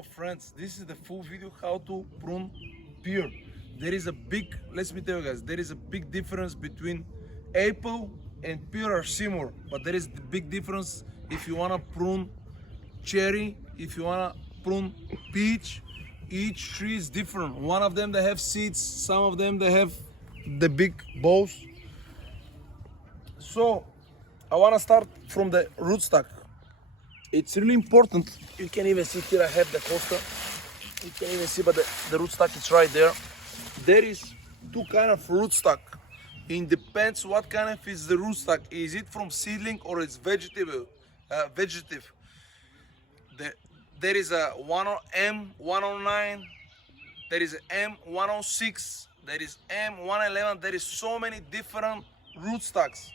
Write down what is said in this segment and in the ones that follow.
So friends, this is the full video how to prune pear. There is a big, let me tell you guys, there is a big difference between apple and pear are similar, but there is the big difference if you wanna prune cherry, if you wanna prune peach. Each tree is different. One of them they have seeds, some of them they have the big balls. So I wanna start from the rootstock. It's really important. You can even see here I have the coaster. You can even see, but the rootstock is right there. There is two kind of rootstock. It depends what kind of is the rootstock. Is it from seedling or it's vegetable? Vegetative. There is a M109. There is a M106. There is M111. There is so many different rootstocks.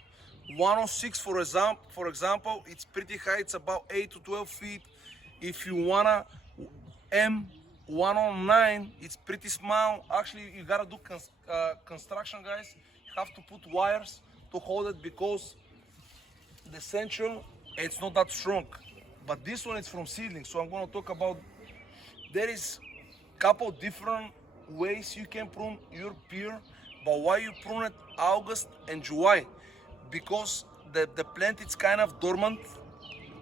106 for example, it's pretty high, it's about 8 to 12 feet. If you wanna M109, it's pretty small. Actually, you gotta do construction, guys. You have to put wires to hold it because the central, it's not that strong. But this one is from seedling, so I'm gonna talk about, there is couple different ways you can prune your pear, but why you prune it August and July? Because the plant is kind of dormant.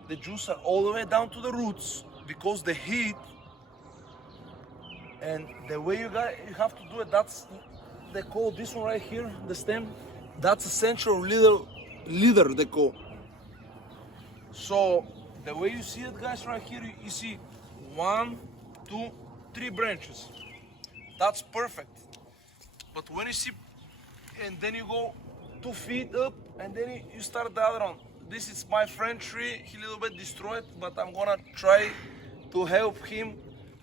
The juice are all the way down to the roots because the heat and the way you have to do it, that's they call this one right here, the stem, that's a central leader they call. So the way you see it, guys, right here, you see 1, 2, 3 branches. That's perfect. But when you see, and then you go 2 feet up, and then you start the other one. This is my friend tree. He a little bit destroyed, but I'm gonna try to help him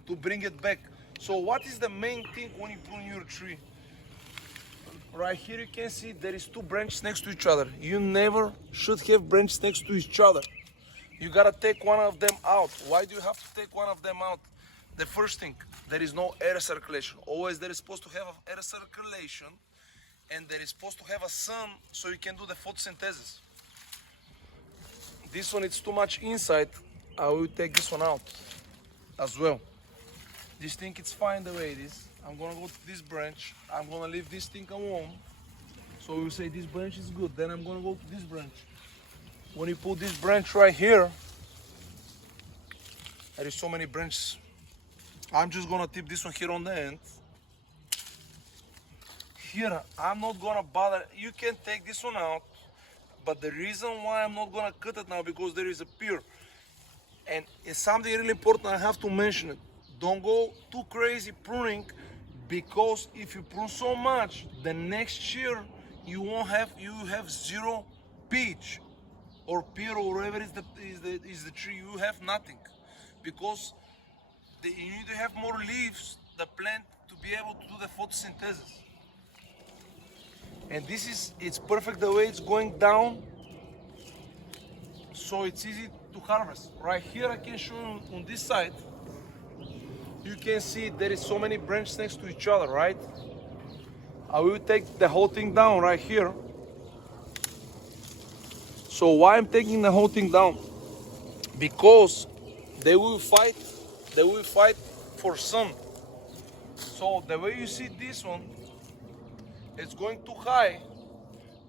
to bring it back. So what is the main thing when you prune your tree? Right here you can see there is 2 branches next to each other. You never should have branches next to each other. You gotta take one of them out. Why do you have to take one of them out? The first thing, there is no air circulation. Always there is supposed to have air circulation, and there is supposed to have a sun so you can do the photosynthesis. This one it's too much inside. I will take this one out as well. This thing it's fine the way it is. I'm gonna go to this branch. I'm gonna leave this thing alone. So we say this branch is good. Then I'm gonna go to this branch. When you put this branch right here, there is so many branches. I'm just gonna tip this one here on the end. Here, I'm not gonna bother. You can take this one out, but the reason why I'm not gonna cut it now because there is a pear, and it's something really important. I have to mention it. Don't go too crazy pruning, because if you prune so much, the next year you have zero peach or pear or whatever is the tree. You have nothing because you need to have more leaves, the plant, to be able to do the photosynthesis. And it's perfect the way it's going down, so it's easy to harvest. Right here I can show you on this side, you can see there is so many branches next to each other, right? I will take the whole thing down right here. So why I'm taking the whole thing down? Because they will fight for sun. So the way you see this one, it's going too high.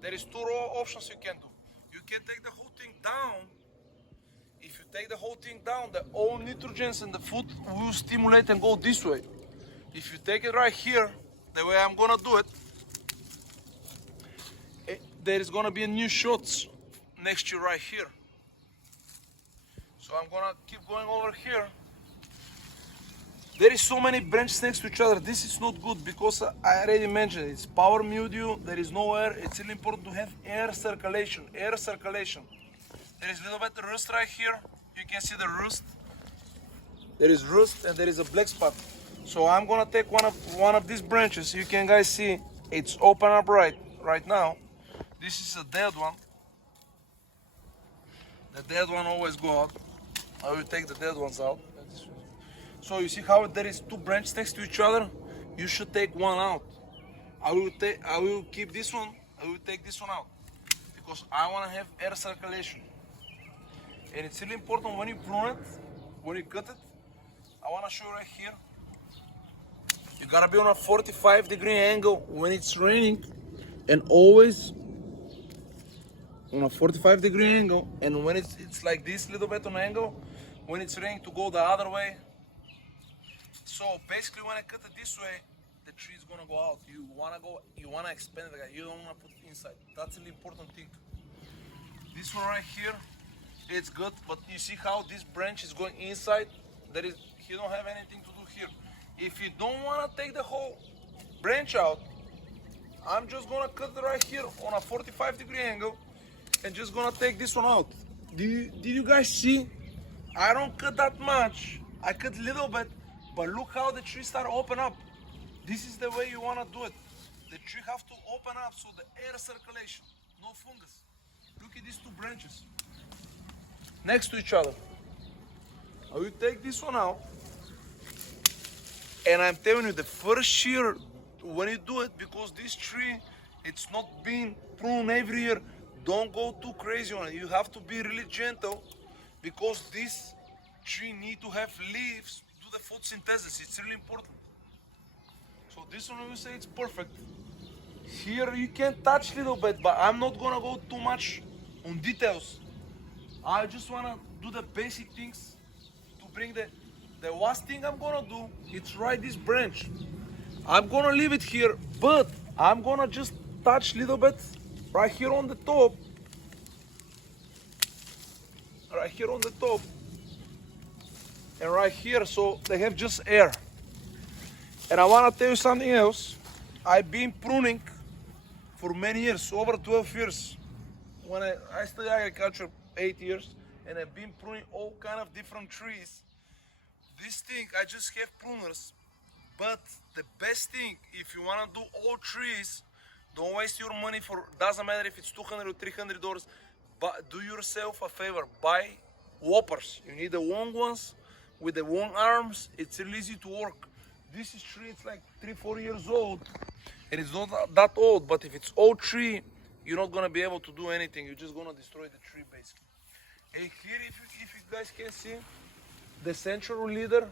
There is 2 options you can do. You can take the whole thing down. If you take the whole thing down, the all nitrogens in the food will stimulate and go this way. If you take it right here, the way I'm gonna do it, there is gonna be a new shots next to right here. So I'm gonna keep going over here. There is so many branches next to each other. This is not good because I already mentioned it's power mildew. There is no air. It's really important to have air circulation. Air circulation. There is a little bit of rust right here. You can see the rust. There is rust and there is a black spot. So I'm gonna take one of these branches. You can guys see it's open up right now. This is a dead one. The dead one always go out. I will take the dead ones out. So you see how there is 2 branches next to each other? You should take one out. I will keep this one. I will take this one out because I want to have air circulation. And it's really important when you prune it, when you cut it, I want to show you right here. You gotta be on a 45-degree angle when it's raining, and always on a 45-degree angle. And when it's like this little bit on angle, when it's raining, to go the other way. So basically, when I cut it this way, the tree is gonna go out. You wanna expand it. You don't wanna put it inside. That's an important thing. This one right here, it's good, but you see how this branch is going inside? He don't have anything to do here. If you don't wanna take the whole branch out, I'm just gonna cut it right here on a 45-degree angle, and just gonna take this one out. Did you guys see? I don't cut that much. I cut a little bit, but look how the tree start open up. This is the way you wanna do it. The tree have to open up so the air circulation, no fungus. Look at these two branches next to each other. I will take this one out, and I'm telling you, the first year when you do it, because this tree, it's not being pruned every year, don't go too crazy on it. You have to be really gentle, because this tree need to have leaves to do the photosynthesis. It's really important. So this one, we say it's perfect. Here you can touch a little bit, but I'm not gonna go too much on details. I just wanna do the basic things to bring the last thing I'm gonna do, it's right this branch. I'm gonna leave it here, but I'm gonna just touch a little bit right here on the top. Right here on the top. And right here, so they have just air. And I wanna tell you something else. I've been pruning for many years, over 12 years. When I studied agriculture 8 years, and I've been pruning all kind of different trees. This thing, I just have pruners, but the best thing, if you wanna do all trees, don't waste your money for, doesn't matter if it's $200 or $300, but do yourself a favor, buy whoppers. You need the long ones with the long arms. It's really easy to work. This is tree, it's like 3-4 years old, and it's not that old, but if it's old tree, you're not gonna be able to do anything. You're just gonna destroy the tree basically. And here, if you guys can see, the central leader,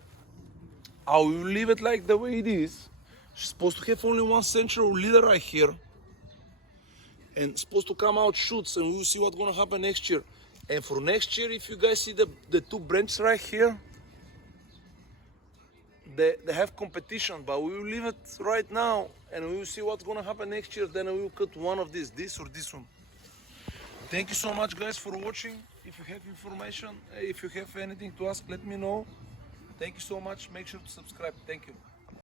I will leave it like the way it is. She's supposed to have only one central leader right here, and supposed to come out shoots, and we'll see what's gonna happen next year. And for next year, if you guys see the two branches right here, they have competition, but we will leave it right now, and we will see what's gonna happen next year. Then we will cut one of these, this or this one. Thank you so much, guys, for watching. If you have information, if you have anything to ask, let me know. Thank you so much. Make sure to subscribe. Thank you.